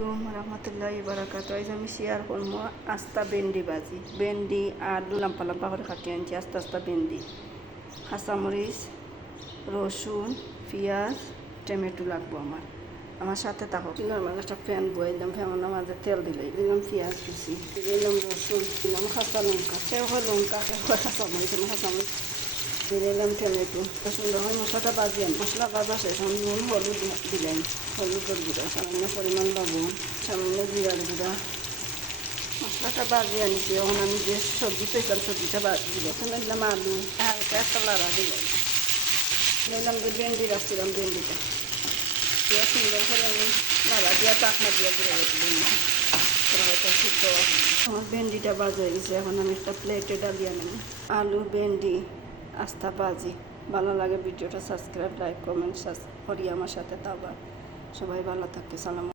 আলাইকুম রহমতুল্লাহি বারাকাতুহু। আজ আমি শেয়ার করবো আস্তা ভেন্ডি ভাজি। ভেন্ডি আর লম্পা লম্পা করে কাটিয়ে আনছি আস্তে আস্তে ভেন্ডি, কাঁচামরিচ, রসুন, পেঁয়াজ, টমেটো লাগবো আমার সাথে থাকো। নর্মাল একটা প্যান বইলাম, ফ্যানের মাঝে তেল দিলাম পেঁয়াজ কুচি দিলাম, রসুন দিলাম, কাঁচা লঙ্কা, কেউ হয় লঙ্কা, কেউ হয় কাঁচামরিচ, কাঁচামরিচ দিলাম, টমেটো। সুন্দর হয় মশলাটা বাজি আনি। মশলা বাজা শেষ, নুন হলুদ দিলাম, হলুদের গুঁড়া, সামান্য পরিমাণ লবণ, সামান্য জিরার গুঁড়া। মশলাটা বাজি আনিছি। এখন আমি যে সবজি পেয়েছিলাম সবজিটা বাজি দিব। দিলাম আলু, হালকা একটা লাড়া দিলাম, নিলাম যে ভেন্ডি রাখছিলাম ভেন্ডিটা দিয়ে সুন্দর করে আমি লাড়া দিয়ে টাকনা দিয়ে দিয়ে দিলাম। হয়তো সিদ্ধ আমার ভেন্ডিটা বাজা হয়ে গেছে। এখন আমি একটা প্লেটে ডালিয়ে নেব। আলু ভেন্ডি আস্তা ভাজি। ভালো লাগে ভিডিওটা সাবস্ক্রাইব লাইক কমেন্ট করি আমার সাথে। তা সবাই ভালো থাকে। সালাম।